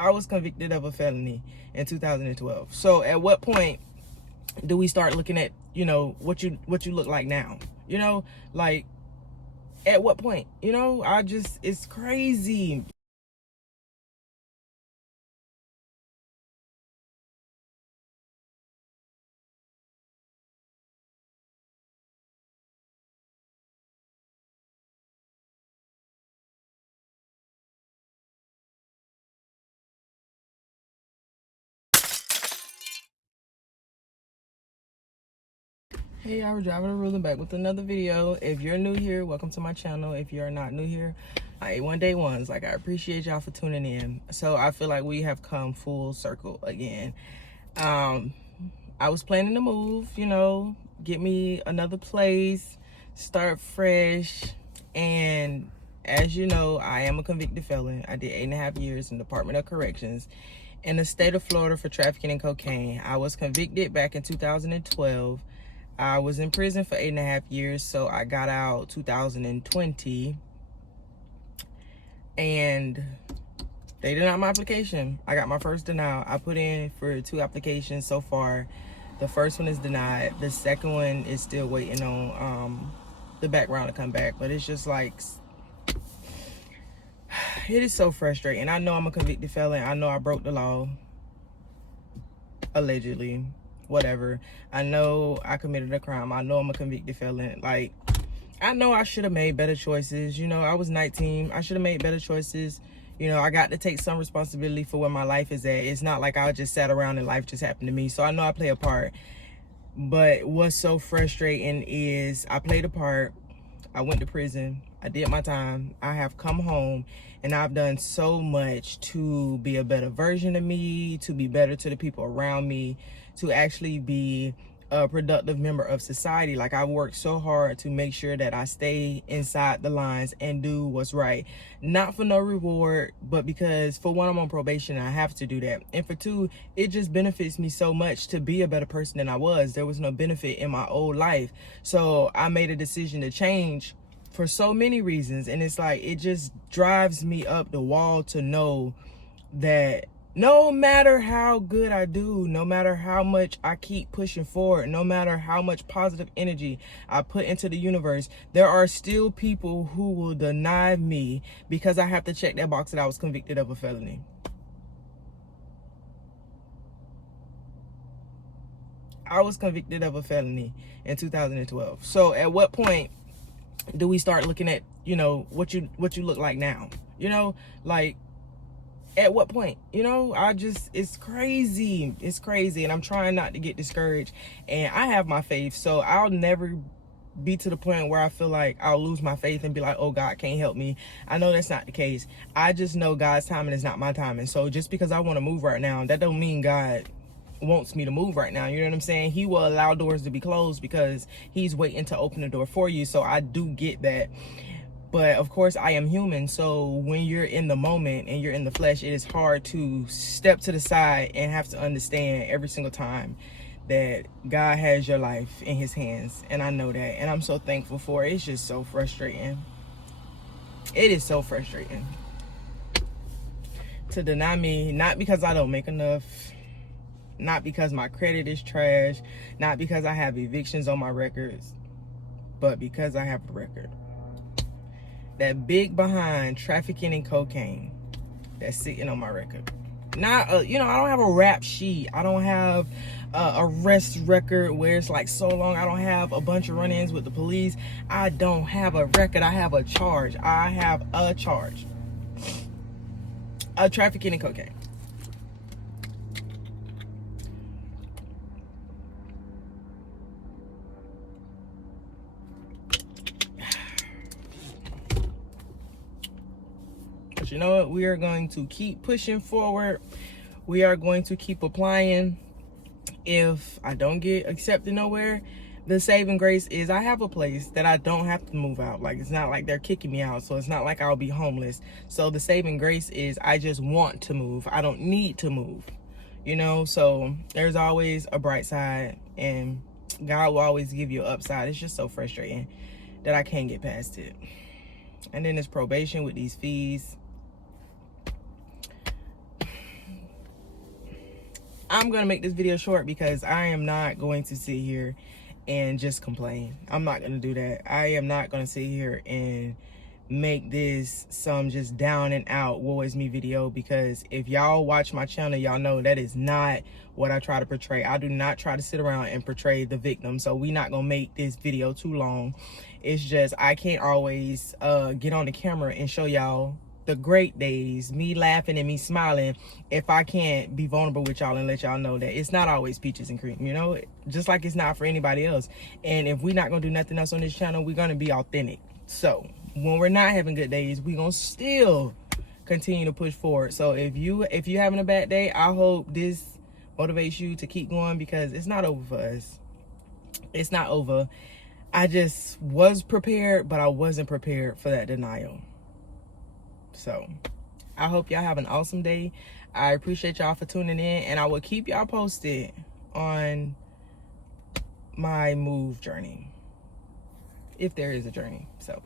I was convicted of a felony in 2012. So at what point do we start looking at, what you look like now? Like, at what point? It's crazy. Hey, I was driving a ruling back with another video. If you're new here, welcome to my channel. If you're not new here, I one day ones. Like, I appreciate y'all for tuning in. So I feel like we have come full circle again. I was planning to move, get me another place, start fresh. And as you know, I am a convicted felon. I did 8.5 years in the Department of Corrections in the state of Florida for trafficking in cocaine. I was convicted back in 2012. I was in prison for 8.5 years, so I got out 2020, and they denied my application. I got my first denial. I put in for 2 applications so far. The first one is denied. The second one is still waiting on the background to come back. But it's just like, it is so frustrating. I know I'm a convicted felon. I know I broke the law, allegedly. Whatever. I know I committed a crime. I know I'm a convicted felon. Like, I know I should have made better choices. I was 19. I should have made better choices. I got to take some responsibility for where my life is at. It's not like I just sat around and life just happened to me. So I know I play a part. But what's so frustrating is I played a part. I went to prison. I did my time. I have come home, and I've done so much to be a better version of me, to be better to the people around me, to actually be a productive member of society. Like, I worked so hard to make sure that I stay inside the lines and do what's right. Not for no reward, but because, for one, I'm on probation and I have to do that. And for two, it just benefits me so much to be a better person than I was. There was no benefit in my old life. So I made a decision to change for so many reasons. And it's like, it just drives me up the wall to know that no matter how good I do, no matter how much I keep pushing forward, no matter how much positive energy I put into the universe, there are still people who will deny me because I have to check that box that I was convicted of a felony. I was convicted of a felony in 2012. So at what point do we start looking at, what you look like now? Like, at what point? It's crazy. It's crazy. And I'm trying not to get discouraged. And I have my faith, so I'll never be to the point where I feel like I'll lose my faith and be like, oh, God can't help me. I know that's not the case. I just know God's timing is not my timing. So just because I want to move right now, that don't mean God wants me to move right now. You know what I'm saying? He will allow doors to be closed because he's waiting to open the door for you. So I do get that. But of course, I am human. So when you're in the moment and you're in the flesh, it is hard to step to the side and have to understand every single time that God has your life in his hands. And I know that. And I'm so thankful for it. It's just so frustrating. It is so frustrating to deny me, not because I don't make enough, not because my credit is trash, not because I have evictions on my records, but because I have a record. That big behind trafficking in cocaine that's sitting on my record. Not, I don't have a rap sheet. I don't have a arrest record where it's like so long. I don't have a bunch of run-ins with the police. I don't have a record. I have a charge. I have a charge. Trafficking in cocaine. But you know what? We are going to keep pushing forward. We are going to keep applying. If I don't get accepted nowhere, the saving grace is I have a place that I don't have to move out. Like, it's not like they're kicking me out, so it's not like I'll be homeless. So the saving grace is I just want to move. I don't need to move, so there's always a bright side, and God will always give you an upside. It's just so frustrating that I can't get past it. And then there's probation with these fees. I'm gonna make this video short because I am not going to sit here and just complain. I'm not gonna do that. I am not gonna sit here and make this some just down and out woe is me video, because if y'all watch my channel, y'all know that is not what I try to portray. I do not try to sit around and portray the victim. So we not gonna make this video too long. It's just I can't always get on the camera and show y'all the great days, me laughing and me smiling, if I can't be vulnerable with y'all and let y'all know that it's not always peaches and cream, you know, just like it's not for anybody else. And if we're not gonna do nothing else on this channel, we're gonna be authentic. So when we're not having good days, we're gonna still continue to push forward. So if you having a bad day, I hope this motivates you to keep going, because it's not over for us. It's not over. I just was prepared, but I wasn't prepared for that denial. So I hope y'all have an awesome day. I appreciate y'all for tuning in, and I will keep y'all posted on my move journey, if there is a journey. So